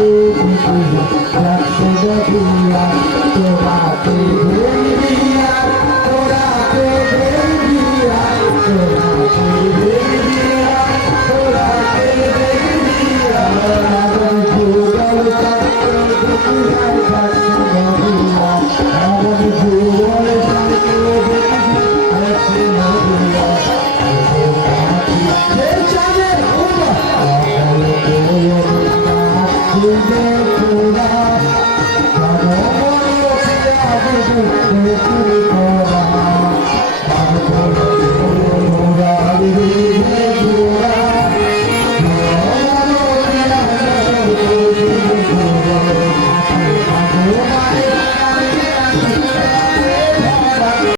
Thank you. I'm